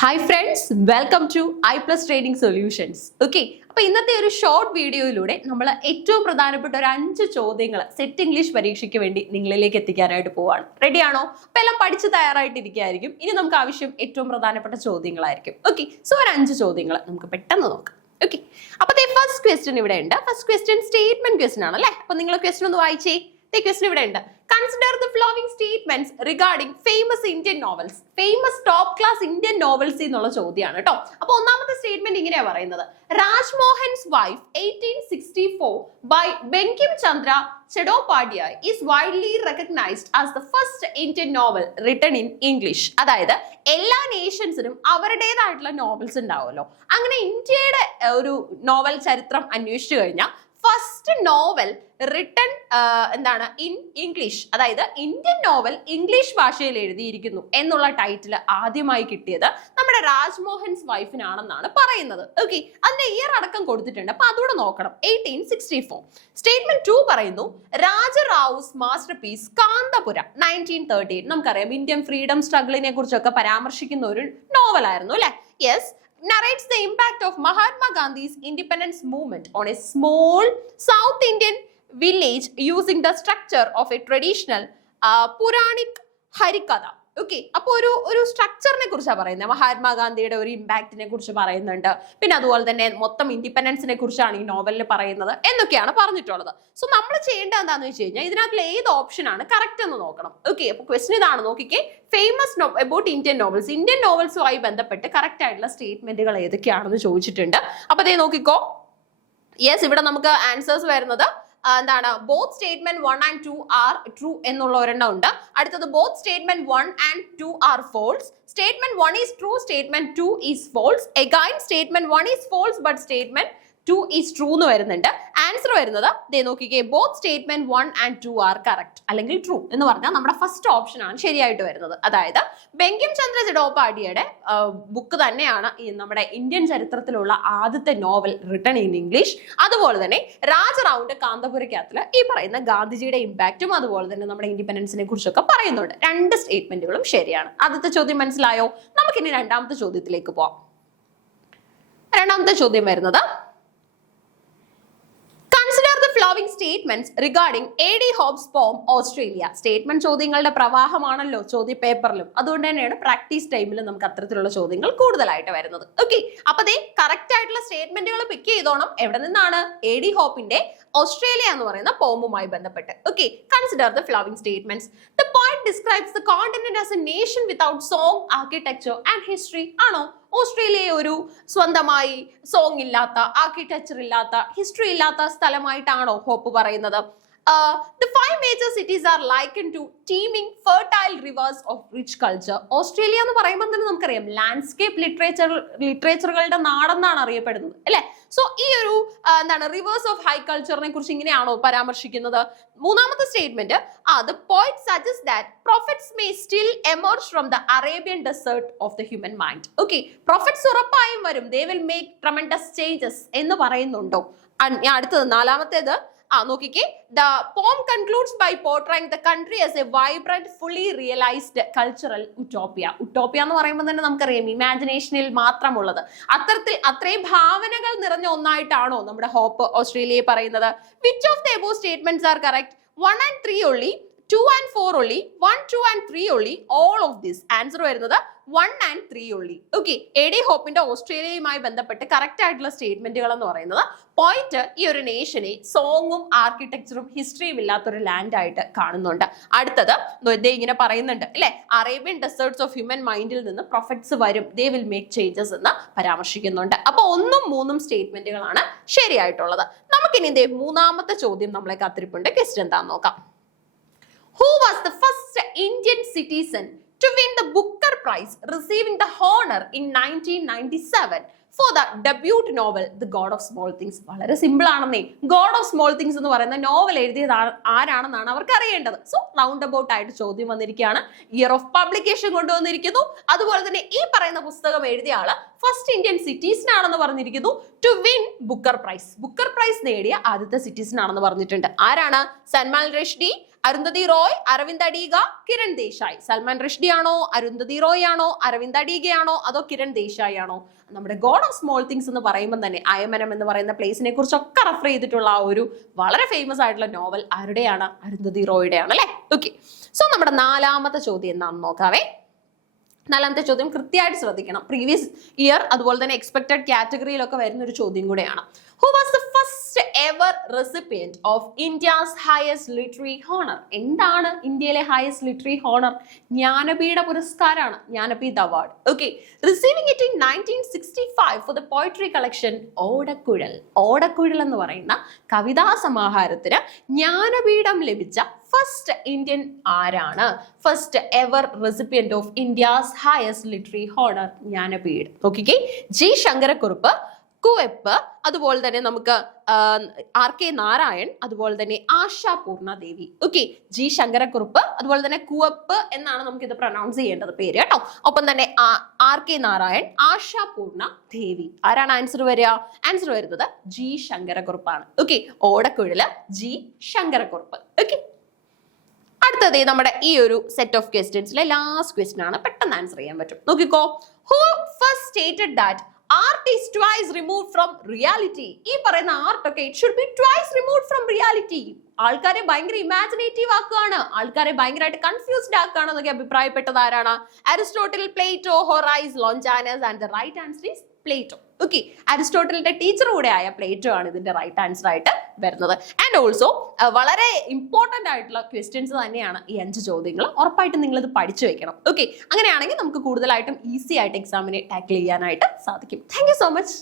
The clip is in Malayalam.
Hi friends, welcome to iPlus trading solutions. Okay, അപ്പൊ ഇന്നത്തെ ഒരു ഷോർട്ട് വീഡിയോയിലൂടെ നമ്മൾ ഏറ്റവും പ്രധാനപ്പെട്ട ഒരു 5 ചോദ്യങ്ങൾ സെറ്റ് ഇംഗ്ലീഷ് പരീക്ഷയ്ക്ക് വേണ്ടി നിങ്ങളിലേക്ക് എത്തിക്കാനായിട്ട് പോവാണ്. റെഡിയാണോ? അപ്പൊ എല്ലാം പഠിച്ച് തയ്യാറായിട്ടിരിക്കുകയായിരിക്കും. ഇനി നമുക്ക് ആവശ്യം ഏറ്റവും പ്രധാനപ്പെട്ട ചോദ്യങ്ങളായിരിക്കും. ഓക്കെ, സോ ഒരു 5 ചോദ്യങ്ങൾ നമുക്ക് പെട്ടെന്ന് നോക്കാം. ഓക്കെ, അപ്പൊ ഫസ്റ്റ് ക്വസ്റ്റ്യൻ ഇവിടെ ഉണ്ട്. ഫസ്റ്റ് ക്വസ്റ്റ്യൻ സ്റ്റേറ്റ്മെന്റ് ക്വസ്റ്റ്യൻ ആണ് അല്ലെ. അപ്പൊ നിങ്ങൾ ക്വസ്റ്റ്യൻ ഒന്ന് വായിച്ചേ. ക്വസ്റ്റ്യൻ ഇവിടെ ഉണ്ട്. Consider the following statements regarding famous Indian novels. Famous top class Indian novels എന്നുള്ള ചോദ്യമാണ് കേട്ടോ. അപ്പൊ ഒന്നാമത്തെ സ്റ്റേറ്റ്മെന്റ് ഇങ്ങനെയാ പറയുന്നത്. Rajmohan's wife 1864 by Bankim Chandra Chattopadhyay is widely recognized as the first Indian novel written in English. അതായത് എല്ലാ നേഷൻസിനും അവരുടേതായിട്ടുള്ള നോവൽസ് ഉണ്ടാവുമല്ലോ. അങ്ങനെ ഇന്ത്യയുടെ ഒരു നോവൽ ചരിത്രം അന്വേഷിച്ചു കഴിഞ്ഞാൽ ഫസ്റ്റ് നോവൽ റിട്ടൺ എന്താണ് ഇൻ ഇംഗ്ലീഷ്, അതായത് ഇന്ത്യൻ നോവൽ ഇംഗ്ലീഷ് ഭാഷയിൽ എഴുതിയിരിക്കുന്നു എന്നുള്ള ടൈറ്റിൽ ആദ്യമായി കിട്ടിയത് നമ്മുടെ രാജ്മോഹൻസ് വൈഫിനാണെന്നാണ് പറയുന്നത്. ഓക്കെ, അതിന്റെ ഇയർ അടക്കം കൊടുത്തിട്ടുണ്ട്. അപ്പൊ അതുകൂടെ നോക്കണം. 1864. സ്റ്റേറ്റ്മെന്റ് 2 പറയുന്നു രാജറാവുസ് മാസ്റ്റർ പീസ് കാന്തപുര 1938. നമുക്കറിയാം ഇന്ത്യൻ ഫ്രീഡം സ്ട്രഗിളിനെ കുറിച്ചൊക്കെ പരാമർശിക്കുന്ന ഒരു നോവലായിരുന്നു അല്ലെ. Yes, narrates the impact of Mahatma Gandhi's independence movement on a small South Indian village using the structure of a traditional Puranic Harikatha. Okay, അപ്പൊ ഒരു സ്ട്രക്ചറിനെ കുറിച്ചാണ് പറയുന്നത്. മഹാത്മാഗാന്ധിയുടെ ഒരു ഇമ്പാക്റ്റിനെ കുറിച്ച് പറയുന്നുണ്ട്. പിന്നെ അതുപോലെ തന്നെ മൊത്തം ഇൻഡിപെൻഡൻസിനെ കുറിച്ചാണ് ഈ നോവലിൽ പറയുന്നത് എന്നൊക്കെയാണ് പറഞ്ഞിട്ടുള്ളത്. സോ നമ്മൾ ചെയ്യേണ്ടത് എന്താണെന്ന് വെച്ച് കഴിഞ്ഞാൽ ഇതിനകത്ത് ഏത് ഓപ്ഷൻ ആണ് കറക്റ്റ് എന്ന് നോക്കണം. ഓക്കെ, അപ്പൊ ക്വസ്റ്റൻ ഇതാണ്, നോക്കിക്കേ. Famous about Indian novels, Indian നോവൽസുമായി ബന്ധപ്പെട്ട് കറക്റ്റ് ആയിട്ടുള്ള സ്റ്റേറ്റ്മെന്റുകൾ ഏതൊക്കെയാണെന്ന് ചോദിച്ചിട്ടുണ്ട്. അപ്പൊ അതേ നോക്കിക്കോ. യെസ്, ഇവിടെ നമുക്ക് ആൻസേഴ്സ് വരുന്നത് എന്താണ്, both statement 1 and 2 are true എന്നുള്ള ഒരെണ്ണം ഉണ്ട്. അടുത്തത് both statement 1 and 2 are false. Statement 1 is true, statement 2 is false. Again statement 1 is false but statement 2 is true എന്ന് വരുന്നുണ്ട്. ആൻസർ വരുന്നത് ദേ നോക്കിക്കേ, both statement 1 and 2 are correct അല്ലെങ്കിൽ ട്രൂ എന്ന് പറഞ്ഞാൽ നമ്മുടെ ഫസ്റ്റ് ഓപ്ഷൻ ആണ് ശരിയായിട്ട് വരുന്നത്. അതായത് ബങ്കിം ചന്ദ്ര ചെഡോപാധ്യായുടെ ബുക്ക് തന്നെയാണ് ഈ നമ്മുടെ ഇന്ത്യൻ ചരിത്രത്തിലുള്ള ആദ്യത്തെ നോവൽ റിട്ടൺ ഇൻ ഇംഗ്ലീഷ്. അതുപോലെ തന്നെ രാജറാവുന്റെ കാന്തപുരക്കകത്തില് ഈ പറയുന്ന ഗാന്ധിജിയുടെ ഇമ്പാക്റ്റും അതുപോലെ തന്നെ നമ്മുടെ ഇൻഡിപെൻഡൻസിനെ കുറിച്ചൊക്കെ പറയുന്നുണ്ട്. 2 സ്റ്റേറ്റ്മെന്റുകളും ശരിയാണ്. ആദ്യത്തെ ചോദ്യം മനസ്സിലായോ? നമുക്കിനി രണ്ടാമത്തെ ചോദ്യത്തിലേക്ക് പോവാം. രണ്ടാമത്തെ ചോദ്യം വരുന്നത് following statements regarding A.D. Hobbes' poem Australia. Statement ചോദ്യങ്ങളുടെ പ്രവാഹമാണല്ലോ ചോദ്യ പേപ്പറിലും. അതുകൊണ്ട് തന്നെയാണ് പ്രാക്ടീസ് ടൈമിൽ നമുക്ക് അത്തരത്തിലുള്ള ചോദ്യങ്ങൾ കൂടുതലായിട്ട് വരുന്നത്. ഓക്കെ, അപ്പൊ ദേ കറക്റ്റ് ആയിട്ടുള്ള സ്റ്റേറ്റ്മെന്റുകൾ പിക്ക് ചെയ്തോണം. എവിടെ നിന്നാണ്? A.D. ഹോപ്പിന്റെ ഓസ്ട്രേലിയ എന്ന് പറയുന്ന പോമുമായി ബന്ധപ്പെട്ട്. Okay, consider the following statements. The point describes the continent as A nation without song, architecture and history. ആണോ? ഓസ്ട്രേലിയ ഒരു സ്വന്തമായി സോങ് ഇല്ലാത്ത, ആർക്കിടെക്ചർ ഇല്ലാത്ത, ഹിസ്റ്ററി ഇല്ലാത്ത സ്ഥലമായിട്ടാണോ ഹോപ്പ് പറയുന്നത്? The 5 major cities are likened to teeming fertile rivers of rich culture. Australia എന്ന് പറയുമ്പോൾ തന്നെ നമുക്കറിയാം ലാൻഡ്സ്കേപ്പ് ലിറ്ററേച്ചറുകളുടെ നാടെന്നാണ് അറിയപ്പെടുന്നത് അല്ലെ. സോ ഈ ഒരു എന്താണ് റിവേഴ്സ് ഓഫ് ഹൈ കൾച്ചറിനെ കുറിച്ച് ഇങ്ങനെയാണോ പരാമർശിക്കുന്നത്? മൂന്നാമത്തെ statement, the poet suggests that prophets may still emerge from the Arabian desert of the human mind. Okay, prophets ഉറപ്പായും വരും. They will make tremendous changes എന്ന് പറയുന്നുണ്ടോ? അടുത്തത് നാലാമത്തേത് നോക്കിക്കേ. The poem concludes by portraying the country as a vibrant, fully realized cultural utopia. Utopia എന്ന് പറയുമ്പോൾ തന്നെ നമുക്കറിയാം ഇമാജിനേഷനിൽ മാത്രമുള്ളത്. അത്രയും ഭാവനകൾ നിറഞ്ഞ ഒന്നായിട്ടാണോ നമ്മുടെ ഹോപ്പ് ഓസ്ട്രേലിയയെ പറയുന്നത്? Which of the above statements are correct? 1 and 3 only, 2 and 4 only, 1, 2 and 3 only, all of this. Answer വരുന്നത് 1 and 3 only. Okay, A.D. ഹോപ്പിന്റെ ഓസ്ട്രേലിയയുമായി ബന്ധപ്പെട്ട് കറക്റ്റ് ആയിട്ടുള്ള സ്റ്റേറ്റ്മെന്റുകൾ എന്ന് പറയുന്നത് പോയിന്റ് ഈ ഒരു നേഷനെ സോങ്ങും ആർക്കിടെക്ചറും ഹിസ്റ്ററിയും ഇല്ലാത്തൊരു ലാൻഡ് ആയിട്ട് കാണുന്നുണ്ട്. അടുത്തത് ഇങ്ങനെ പറയുന്നുണ്ട് അല്ലെ, അറേബ്യൻ ഡെസേർട്സ് ഓഫ് ഹ്യൂമൻ മൈൻഡിൽ നിന്ന് പ്രൊഫറ്റ്സ് വരും, ദേ വിൽ മേക്ക് ചേഞ്ചസ് എന്ന് പരാമർശിക്കുന്നുണ്ട്. അപ്പൊ 1ഉം 3ഉം സ്റ്റേറ്റ്മെന്റുകളാണ് ശരിയായിട്ടുള്ളത്. നമുക്കിനി ഇതേ മൂന്നാമത്തെ ചോദ്യം നമ്മളെ കാത്തിരിപ്പുണ്ട്. ക്വസ്റ്റ്യൻ എന്താന്ന് നോക്കാം. Who was the first Indian citizen to win the Booker Prize, receiving the honor in 1997 for the debut novel The God of Small Things? വളരെ simple ആണെന്നേ. God of Small Things എന്ന് പറയുന്ന നോവൽ എഴുതിയത് ആരാണെന്നാണ് അവർക്ക് അറിയേണ്ടത്. സോ റൗണ്ട് അബൌട്ട് ആയിട്ട് ചോദ്യം വന്നിരിക്കുകയാണ്. ഇയർ ഓഫ് പബ്ലിക്കേഷൻ കൊണ്ടുവന്നിരിക്കുന്നു. അതുപോലെ തന്നെ ഈ പറയുന്ന പുസ്തകം എഴുതിയ ആള് ഫസ്റ്റ് ഇന്ത്യൻ സിറ്റിസൺ ആണെന്ന് പറഞ്ഞിരിക്കുന്നു. To win Booker prize, Booker prize നേടിയ ആദ്യത്തെ സിറ്റിസൺ ആണെന്ന് പറഞ്ഞിട്ടുണ്ട്. ആരാണ്? സൽമാൻ റഷ്ദി, അരുന്ധതി റോയ്, അരവിന്ദ് അഡീഗ, കിരൺ ദേശായി. സൽമാൻ റഷ്ദി ആണോ, അരുന്ധതി റോയ് ആണോ, അരവിന്ദ് അഡീഗയാണോ, അതോ കിരൺ ദേശായി ആണോ? നമ്മുടെ ഗോഡ് ഓഫ് സ്മോൾ തിങ്സ് എന്ന് പറയുമ്പോൾ തന്നെ അയമനം എന്ന് പറയുന്ന പ്ലേസിനെ കുറിച്ചൊക്കെ റെഫർ ചെയ്തിട്ടുള്ള ആ ഒരു വളരെ ഫേമസ് ആയിട്ടുള്ള നോവൽ ആരുടെയാണ്? അരുന്ധതി റോയുടെയാണ് അല്ലെ? ഓക്കെ, സോ നമ്മുടെ 4ാമത്തെ ചോദ്യം എന്താണെന്ന് നോക്കാവേ. 4ാമത്തെ ചോദ്യം കൃത്യമായിട്ട് ശ്രദ്ധിക്കണം. പ്രീവിയസ് ഇയർ അതുപോലെ തന്നെ എക്സ്പെക്ടഡ് കാറ്റഗറിയിലൊക്കെ വരുന്ന ഒരു ചോദ്യം കൂടെയാണ്. Who was the first ever recipient of India's highest literary honor? എന്താണ് ഇന്ത്യയിലെ ഹയസ്റ്റ് ലിറ്റററി ഹോണർ? ജ്ഞാനപീഠ പുരസ്കാരമാണ്, Jnanpith award. Okay, receiving it in 1965 for the poetry collection ഓടക്കുഴൽ. ഓടക്കുഴൽ എന്ന് പറയുന്ന കവിതാ സമാഹാരത്തിന് ജ്ഞാനപീഠം ലഭിച്ച ഫസ്റ്റ് ഇന്ത്യൻ ആരാണ്? First ever recipient of India's highest literary honour Jnanpith. നോക്കിക്കേ, ജി ശങ്കരക്കുറുപ്പ്, കുവെപ്പ്, അതുപോലെ തന്നെ നമുക്ക് RK നാരായൺ, അതുപോലെ തന്നെ ആശാപൂർണ ദേവി. ഓക്കെ, ജി ശങ്കരക്കുറുപ്പ്, അതുപോലെ തന്നെ കുവെപ്പ് എന്നാണ് നമുക്ക് ഇത് പ്രൊനൗൺസ് ചെയ്യേണ്ടത് പേര് കേട്ടോ. ഒപ്പം തന്നെ RK നാരായൺ, ആശാപൂർണ ദേവി. ആരാണ് ആൻസർ വരിക? ആൻസർ വരുന്നത് ജി ശങ്കരക്കുറുപ്പാണ്. Okay, Odakkuzhal G Sankarakurup. Okay, അടുത്തത് നമ്മുടെ ഈ ഒരു സെറ്റ് ഓഫ് ക്വസ്റ്റ്യൻസിലെ ലാസ്റ്റ് ക്വസ്റ്റ്യൻ ആണ്, പെട്ടെന്ന് ആൻസർ ചെയ്യാൻ പറ്റും. നോക്കിക്കോ, who first stated that art is twice removed from reality? ഈ പറയുന്ന ആർട്ട് ഒക്കെ it should be twice removed from reality. ആൾക്കാരെ ഭയങ്കര ഇമാജിനേറ്റീവ് ആക്കുകയാണ്, ആൾക്കാരെ ഭയങ്കരമായിട്ട് കൺഫ്യൂസ്ഡ് ആക്കുകയാണ് എന്നൊക്കെ അഭിപ്രായപ്പെട്ടത് ആരാണ്? Aristotle, Plato, Horace, Longinus, and the right answer is Plato. Okay, അരിസ്റ്റോട്ടലിന്റെ ടീച്ചർ കൂടെ ആയ പ്ലേറ്റോ ആണ് ഇതിന്റെ റൈറ്റ് ആൻസർ ആയിട്ട് വരുന്നത്. ആൻഡ് ഓൾസോ വളരെ ഇമ്പോർട്ടന്റ് ആയിട്ടുള്ള ക്വസ്റ്റ്യൻസ് തന്നെയാണ് ഈ 5 ചോദ്യങ്ങൾ. ഉറപ്പായിട്ടും നിങ്ങൾ ഇത് പഠിച്ചു വെക്കണം. ഓക്കെ, അങ്ങനെയാണെങ്കിൽ നമുക്ക് കൂടുതലായിട്ടും ഈസി ആയിട്ട് എക്സാമിനെ ടാക്കിൾ ചെയ്യാനായിട്ട് സാധിക്കും. Thank you so much.